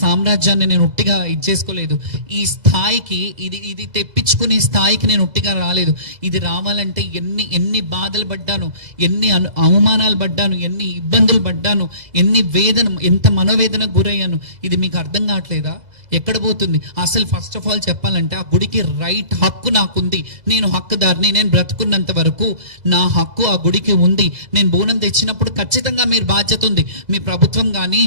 సామ్రాజ్యాన్ని నేను ఉట్టిగా ఇచ్చేసుకోలేదు. ఈ స్థాయికి ఇది తెప్పించుకునే స్థాయికి నేను ఉట్టిగా రాలేదు. ఇది రావాలంటే ఎన్ని బాధలు పడ్డాను, ఎన్ని అవమానాలు పడ్డాను, ఎన్ని ఇబ్బందులు పడ్డాను, ఎంత మనోవేదన గురయ్యాను. ఇది మీకు అర్థం కావట్లేదా? ఎక్కడ పోతుంది అసలు? ఫస్ట్ ఆఫ్ ఆల్ చెప్పాలంటే ఆ గుడికి రైట్ హక్కు నాకుంది. నేను హక్కుదారిని. నేను బ్రతుకున్నంత వరకు నా హక్కు ఆ గుడికి ఉంది. నేను బోనం తెచ్చినప్పుడు ఖచ్చితంగా మీరు బాధ్యత ఉంది. మీ ప్రభుత్వం కానీ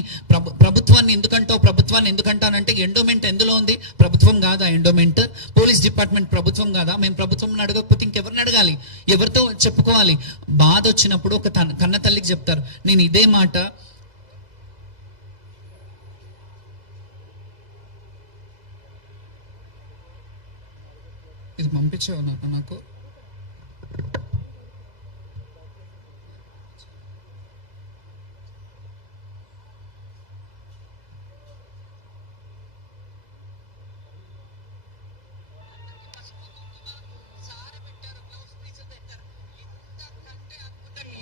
ప్రభుత్వాన్ని ఎందుకంటానంటే ఎండోమెంట్ ఎందులో ఉంది? ప్రభుత్వం కాదా ఎండోమెంట్? పోలీస్ డిపార్ట్మెంట్ ప్రభుత్వం కాదా? మేము ప్రభుత్వం అడగకపోతే ఇంకెవరిని అడగాలి? ఎవరితో చెప్పుకోవాలి? బాధ వచ్చినప్పుడు ఒక కన్న తల్లికి చెప్తారు. నేను ఇదే మాట ఇది పంపించావు నాకు.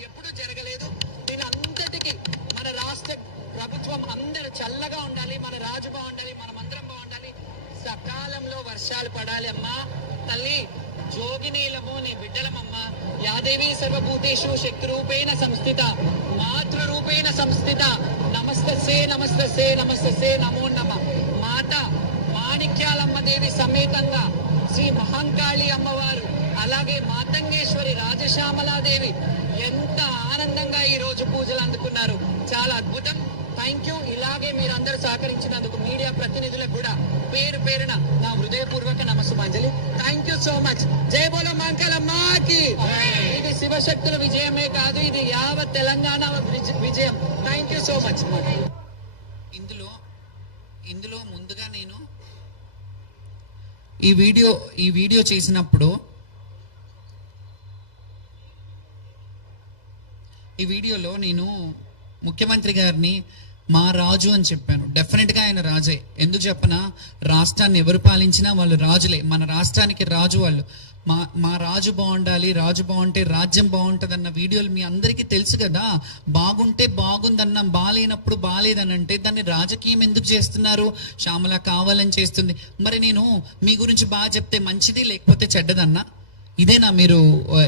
ఎప్పుడు జరగలేదు. దీని అంతటికి మన రాష్ట్ర ప్రభుత్వం అందరూ చల్లగా ఉండాలి, మన రాజు బాగుండాలి, మనమందరం బాగుండాలి, సకాలంలో వర్షాలు పడాలి. అమ్మా తల్లి జోగినీలము నీ బిడ్డలమమ్మా. యాదేవి సర్వభూతేషు శక్తిరూపేణ సంస్థిత మాతృరూపేణ సంస్థిత నమస్తసే నమస్తసే నమస్తసే నమో నమ. మాత మాణిక్యాలమ్మ దేవి సమేతంగా శ్రీ మహంకాళి అమ్మవారు, అలాగే మాతంగేశ్వరి రాజశ్యామలాదేవి ఎంత ఆనందంగా ఈ రోజు పూజలు అందుకున్నారు. చాలా అద్భుతం. Thank you. ఇలాగే మీరందరూ సహకరించినందుకు మీడియా ప్రతినిధులకు కూడా పేరు పేరున నా హృదయపూర్వక నమస్సుమాంజలి. Thank you so much. జై బోలో మంకలమ్మాకి. ఇది శివశక్తుల విజయమే కాదు, ఇది యావత్ తెలంగాణ విజయం. Thank you so much. ఇందులో ముందుగా నేను ఈ వీడియో చేసినప్పుడు ఈ వీడియోలో నేను ముఖ్యమంత్రి గారిని మా రాజు అని చెప్పాను. డెఫినెట్గా ఆయన రాజే. ఎందుకు చెప్పనా? రాష్ట్రాన్ని ఎవరు పాలించినా వాళ్ళు రాజులే. మన రాష్ట్రానికి రాజు వాళ్ళు. మా రాజు బాగుండాలి, రాజు బాగుంటే రాజ్యం బాగుంటుంది అన్న వీడియోలు మీ అందరికీ తెలుసు కదా. బాగుంటే బాగుందన్నాం, బాగాలేనప్పుడు బాగాలేదని అంటే దాన్ని రాజకీయం ఎందుకు చేస్తున్నారు? శ్యామల కావాలని చేస్తుంది. మరి నేను మీ గురించి బాగా చెప్తే మంచిది, లేకపోతే చెడ్డదన్నా? ఇదేనా మీరు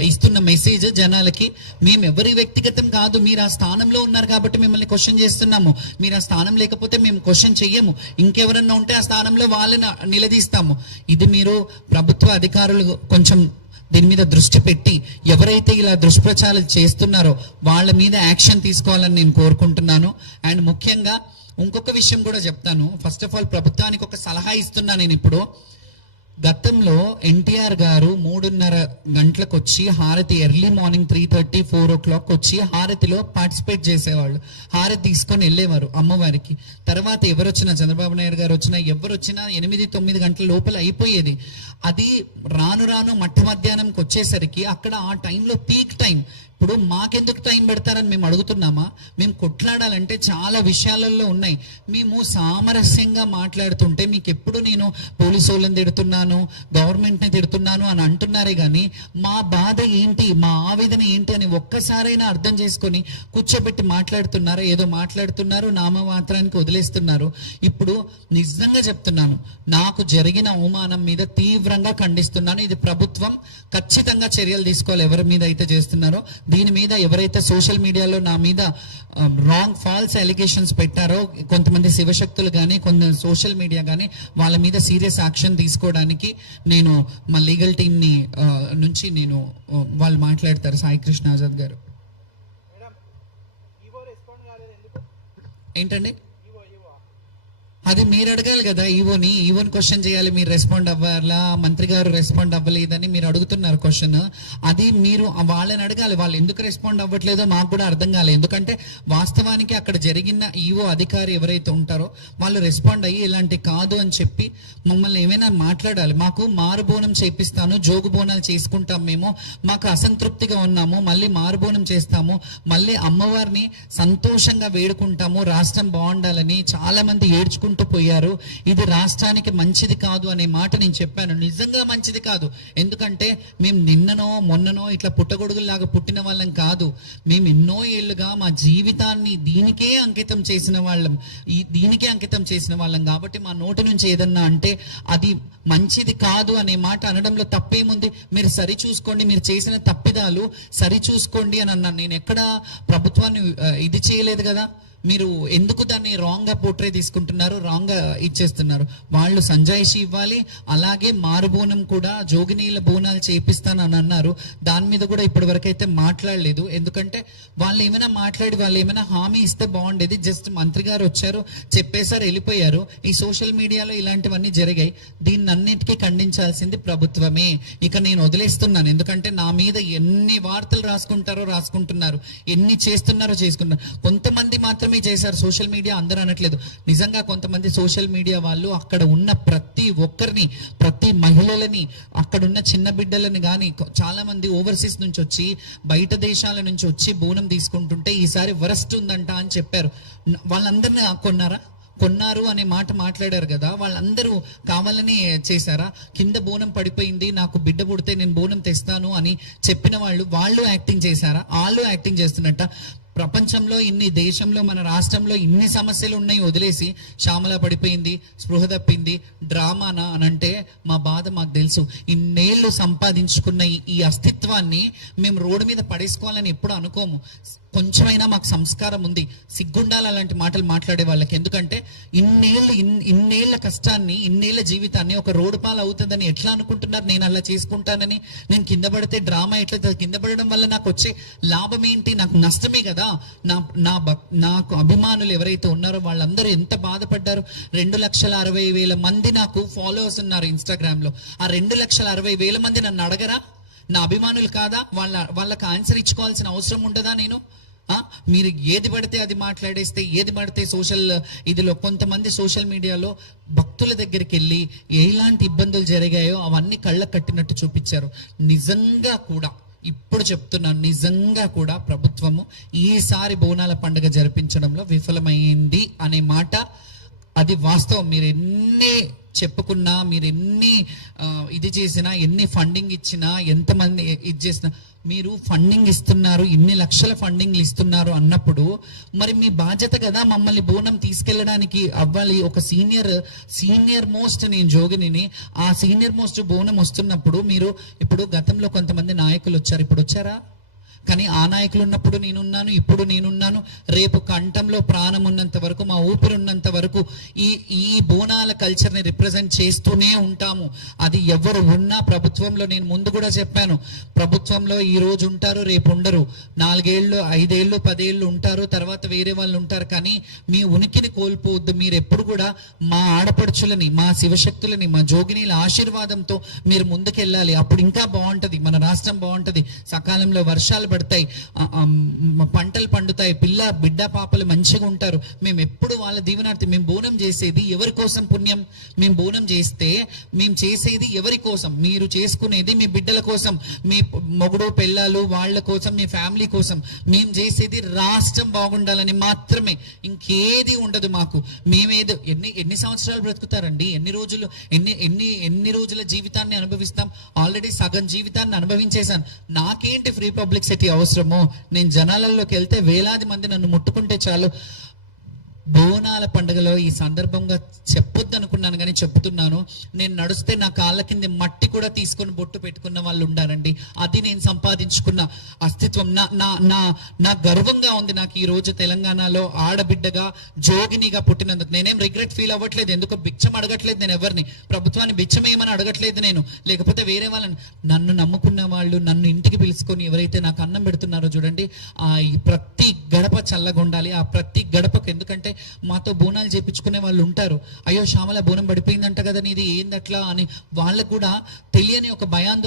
ఇస్తున్న మెసేజ్ జనాలకి? మేము ఎవరి వ్యక్తిగతం కాదు, మీరు ఆ స్థానంలో ఉన్నారు కాబట్టి మిమ్మల్ని క్వశ్చన్ చేస్తున్నాము. మీరు ఆ స్థానం లేకపోతే మేము క్వశ్చన్ చెయ్యము. ఇంకెవరన్నా ఉంటే ఆ స్థానంలో వాళ్ళని నిలదీస్తాము. ఇది మీరు ప్రభుత్వ అధికారులు కొంచెం దీని మీద దృష్టి పెట్టి ఎవరైతే ఇలా దుష్ప్రచారాలు చేస్తున్నారో వాళ్ళ మీద యాక్షన్ తీసుకోవాలని నేను కోరుకుంటున్నాను. అండ్ ముఖ్యంగా ఇంకొక విషయం కూడా చెప్తాను. ఫస్ట్ ఆఫ్ ఆల్ ప్రభుత్వానికి ఒక సలహా ఇస్తున్నా నేను ఇప్పుడు. గతంలో ఎన్టీఆర్ గారు 3:30 గంటలకు వచ్చి హారతి, ఎర్లీ మార్నింగ్ 3:30, 4 o'clock వచ్చి హారతిలో పార్టిసిపేట్ చేసేవాళ్ళు. హారతి తీసుకొని వెళ్ళేవారు అమ్మవారికి. తర్వాత ఎవరు వచ్చినా, చంద్రబాబు నాయుడు గారు వచ్చినా, ఎవరు వచ్చినా 8-9 గంటల లోపల అయిపోయేది. అది రాను రాను మట్ట మధ్యాహ్నంకి వచ్చేసరికి అక్కడ ఆ టైంలో పీక్ టైం. ఇప్పుడు మాకెందుకు టైం పెడతారని మేము అడుగుతున్నామా? మేము కొట్లాడాలంటే చాలా విషయాలలో ఉన్నాయి. మేము సామరస్యంగా మాట్లాడుతుంటే మీకు ఎప్పుడు నేను పోలీసు వాళ్ళని తిడుతున్నాను, గవర్నమెంట్ని తిడుతున్నాను అని అంటున్నారే కానీ మా బాధ ఏంటి, మా ఆవేదన ఏంటి అని ఒక్కసారైనా అర్థం చేసుకొని కూర్చోబెట్టి మాట్లాడుతున్నారా? ఏదో మాట్లాడుతున్నారు, నామమాత్రానికి వదిలేస్తున్నారు. ఇప్పుడు నిజంగా చెప్తున్నాను, నాకు జరిగిన అవమానం మీద తీవ్రంగా ఖండిస్తున్నాను. ఇది ప్రభుత్వం ఖచ్చితంగా చర్యలు తీసుకోవాలి ఎవరి మీద అయితే చేస్తున్నారో. దీని మీద ఎవరైతే సోషల్ మీడియాలో నా మీద రాంగ్ ఫాల్స్ అలిగేషన్స్ పెట్టారో, కొంతమంది శివశక్తులు కానీ కొంత సోషల్ మీడియా కానీ, వాళ్ళ మీద సీరియస్ యాక్షన్ తీసుకోవడానికి నేను మా లీగల్ టీమ్ని నుంచి నేను వాళ్ళు మాట్లాడతారు. సాయి కృష్ణ ఆజాద్ గారు. ఏంటండి అది మీరు అడగాలి కదా. ఈవోని క్వశ్చన్ చేయాలి. మీరు రెస్పాండ్ అవ్వాలా, మంత్రి గారు రెస్పాండ్ అవ్వలేదని మీరు అడుగుతున్నారు క్వశ్చన్. అది మీరు వాళ్ళని అడగాలి. వాళ్ళు ఎందుకు రెస్పాండ్ అవ్వట్లేదో మాకు కూడా అర్థం కాలేదు. ఎందుకంటే వాస్తవానికి అక్కడ జరిగిన ఈవో అధికారి ఎవరైతే ఉంటారో వాళ్ళు రెస్పాండ్ అయ్యి ఇలాంటి కాదు అని చెప్పి మమ్మల్ని ఏమైనా మాట్లాడాలి. మాకు మారుబోనం చేపిస్తాను, జోగు బోనాలు చేసుకుంటాం, మేము మాకు అసంతృప్తిగా ఉన్నాము, మళ్ళీ మారుబోనం చేస్తాము, మళ్ళీ అమ్మవారిని సంతోషంగా వేడుకుంటాము, రాష్ట్రం బాగుండాలని చాలా మంది ఏడ్చుకుంటూ చేసుకుంటూ పోయారు. ఇది రాష్ట్రానికి మంచిది కాదు అనే మాట నేను చెప్పాను. నిజంగా మంచిది కాదు. ఎందుకంటే మేము నిన్ననో మొన్ననో ఇట్లా పుట్టగొడుగుల్లాగా పుట్టిన వాళ్ళం కాదు. మేము ఎన్నో ఏళ్ళుగా మా జీవితాన్ని దీనికే అంకితం చేసిన వాళ్ళం కాబట్టి మా నోటి నుంచి ఏదన్నా అంటే అది మంచిది కాదు అనే మాట అనడంలో తప్పేముంది? మీరు సరి చూసుకోండి, మీరు చేసిన తప్పిదాలు సరి చూసుకోండి అని అన్నాను. నేను ఎక్కడ ప్రభుత్వాన్ని ఇది చేయలేదు కదా. మీరు ఎందుకు దాన్ని రాంగ్ గా పోర్ట్రే తీసుకుంటున్నారు, రాంగ్ గా ఇచ్చేస్తున్నారు? వాళ్ళు సంజాయిషి ఇవ్వాలి. అలాగే మారుబోనం కూడా జోగినీల బోనాలు చేపిస్తాను అని అన్నారు. దాని మీద కూడా ఇప్పటి వరకు అయితే మాట్లాడలేదు. ఎందుకంటే వాళ్ళు ఏమైనా హామీ ఇస్తే బాగుండేది. జస్ట్ మంత్రి గారు వచ్చారు, చెప్పేశారు, వెళ్ళిపోయారు. ఈ సోషల్ మీడియాలో ఇలాంటివన్నీ జరిగాయి. దీన్ని అన్నిటికీ ఖండించాల్సింది ప్రభుత్వమే. ఇక నేను వదిలేస్తున్నాను. ఎందుకంటే నా మీద ఎన్ని వార్తలు రాసుకుంటున్నారు, ఎన్ని చేసుకుంటున్నారు. కొంతమంది మాత్రం చేశారు సోషల్ మీడియా, అందరూ అనట్లేదు. నిజంగా కొంతమంది సోషల్ మీడియా వాళ్ళు అక్కడ ఉన్న ప్రతి ఒక్కరిని, ప్రతి మహిళలని, అక్కడున్న చిన్న బిడ్డలని కానీ చాలా మంది ఓవర్సీస్ నుంచి వచ్చి, బయట దేశాల నుంచి వచ్చి బోనం తీసుకుంటుంటే ఈసారి వరస్ట్ ఉందంట అని చెప్పారు. వాళ్ళందరినీ కొన్నారు అనే మాట మాట్లాడారు కదా. వాళ్ళందరూ కావాలని చేశారా? కింద బోనం పడిపోయింది, నాకు బిడ్డ పుడితే నేను బోనం తెస్తాను అని చెప్పిన వాళ్ళు యాక్టింగ్ చేశారా? వాళ్ళు యాక్టింగ్ చేస్తున్నట్ట. ప్రపంచంలో దేశంలో మన రాష్ట్రంలో ఇన్ని సమస్యలు ఉన్నాయి వదిలేసి శ్యామల పడిపోయింది, స్పృహ తప్పింది, డ్రామానా అని అంటే మా బాధ మాకు తెలుసు. ఇన్నేళ్లు సంపాదించుకున్న ఈ అస్తిత్వాన్ని మేము రోడ్డు మీద పడేసుకోవాలని ఎప్పుడు అనుకోము. కొంచెమైనా మాకు సంస్కారం ఉంది, సిగ్గుండాలి అలాంటి మాటలు మాట్లాడే వాళ్ళకి. ఎందుకంటే ఇన్నేళ్ల కష్టాన్ని, ఇన్నేళ్ల జీవితాన్ని ఒక రోడ్డు పాలు అవుతుందని ఎట్లా అనుకుంటున్నారు? నేను అలా చేసుకుంటానని. నేను కింద పడితే డ్రామా ఎట్లా? కింద పడడం వల్ల నాకు వచ్చే లాభం ఏంటి? నాకు నష్టమే కదా. నాకు అభిమానులు ఎవరైతే ఉన్నారో వాళ్ళందరూ ఎంత బాధపడ్డారు. 2,60,000 మంది నాకు ఫాలోవర్స్ ఉన్నారు ఇన్స్టాగ్రామ్ లో. ఆ 2,60,000 మంది నన్ను అడగరా? నా అభిమానులు కాదా? వాళ్ళకి ఆన్సర్ ఇచ్చుకోవాల్సిన అవసరం ఉండదా? మీరు ఏది పడితే అది మాట్లాడేస్తే, ఏది పడితే ఇదిలో కొంతమంది సోషల్ మీడియాలో భక్తుల దగ్గరికి వెళ్ళి ఎలాంటి ఇబ్బందులు జరిగాయో అవన్నీ కళ్ళకు కట్టినట్టు చూపించారు. నిజంగా కూడా ఇప్పుడు చెప్తున్నాను, నిజంగా కూడా ప్రభుత్వము ఈసారి బోనాల పండుగ జరిపించడంలో విఫలమైంది అనే మాట అది వాస్తవం. మీరు ఎన్ని చెప్పుకున్నా, మీరు ఎన్ని ఇది చేసినా, ఎన్ని ఫండింగ్ ఇచ్చినా, ఎంతమంది ఇది చేసినా, మీరు ఫండింగ్ ఇస్తున్నారు, ఇన్ని లక్షల ఫండింగ్లు ఇస్తున్నారు అన్నప్పుడు మరి మీ బాధ్యత కదా మమ్మల్ని బోనం తీసుకెళ్ళడానికి అవ్వాలి. ఒక సీనియర్ మోస్ట్ నేను జోగిని, ఆ సీనియర్ మోస్ట్ బోనం వస్తున్నప్పుడు మీరు ఇప్పుడు గతంలో కొంతమంది నాయకులు వచ్చారు, ఇప్పుడు వచ్చారా? కానీ ఆ నాయకులు ఉన్నప్పుడు నేనున్నాను, ఇప్పుడు నేనున్నాను. రేపు కంఠంలో ప్రాణం ఉన్నంత వరకు, మా ఊపిరి ఉన్నంత వరకు ఈ బోనాల కల్చర్ని రిప్రజెంట్ చేస్తూనే ఉంటాము. అది ఎవరు ఉన్నా ప్రభుత్వంలో, నేను ముందు కూడా చెప్పాను, ప్రభుత్వంలో ఈ రోజు ఉంటారు, రేపు ఉండరు. 4 ఏళ్ళు, 5 ఏళ్ళు, 10 ఏళ్ళు ఉంటారు, తర్వాత వేరే వాళ్ళు ఉంటారు. కానీ మీ ఉనికిని కోల్పోవద్దు. మీరు ఎప్పుడు కూడా మా ఆడపడుచులని, మా శివశక్తులని, మా జోగినీల ఆశీర్వాదంతో మీరు ముందుకెళ్ళాలి. అప్పుడు ఇంకా బాగుంటది, మన రాష్ట్రం బాగుంటది. సకాలంలో వర్షాలు పడతాయి, పంటలు పండుతాయి, బిడ్డ పాపలు మంచిగా ఉంటారు. మేము ఎప్పుడు వాళ్ళ దీవెనార్థి. మేము బోనం చేసేది ఎవరి కోసం? పుణ్యం. మేము బోనం చేస్తే మేము చేసేది ఎవరి కోసం? మీరు చేసుకునేది మీ బిడ్డల కోసం, మీ మొగుడు పెళ్ళాలు వాళ్ళ కోసం, మీ ఫ్యామిలీ కోసం. మేము చేసేది రాష్ట్రం బాగుండాలని మాత్రమే, ఇంకేది ఉండదు మాకు. మేమేదో ఎన్ని సంవత్సరాలు బ్రతుకుతారండి? ఎన్ని రోజుల జీవితాన్ని అనుభవిస్తాం? ఆల్రెడీ సగం జీవితాన్ని అనుభవించేశాను. నాకేంటి ఫ్రీ పబ్లిసిటీ అవసరమో? నేను జనాలలోకి వెళ్తే వేలాది మంది నన్ను ముట్టుకుంటే చాలు. బోనాల పండుగలో ఈ సందర్భంగా చెప్పొద్దు అనుకున్నాను కానీ చెప్తున్నాను. నేను నడుస్తే నా కాళ్ళ కింద మట్టి కూడా తీసుకొని బొట్టు పెట్టుకున్న వాళ్ళు ఉండారండి. అది నేను సంపాదించుకున్న అస్తిత్వం. నా గర్వంగా ఉంది నాకు ఈ రోజు తెలంగాణలో ఆడబిడ్డగా, జోగినిగా పుట్టినందుకు. నేనేం రిగ్రెట్ ఫీల్ అవ్వట్లేదు. ఎందుకు భిక్షం అడగట్లేదు నేను ఎవరిని, ప్రభుత్వాన్ని భిక్షమేమని అడగట్లేదు నేను, లేకపోతే వేరే వాళ్ళని. నన్ను నమ్ముకున్న వాళ్ళు, నన్ను ఇంటికి పిలుచుకొని ఎవరైతే నాకు అన్నం పెడుతున్నారో చూడండి, ఆ ప్రతి గడప చల్లగా ఉండాలి. ఆ ప్రతి గడపకు, ఎందుకంటే మాతో బోనాలు చేపించుకునే వాళ్ళు ఉంటారు. అయ్యో శ్యామల బోనం పడిపోయిందంట కదా, నీది ఏందట్లా అని వాళ్ళకు కూడా తెలియని ఒక భయాందోళన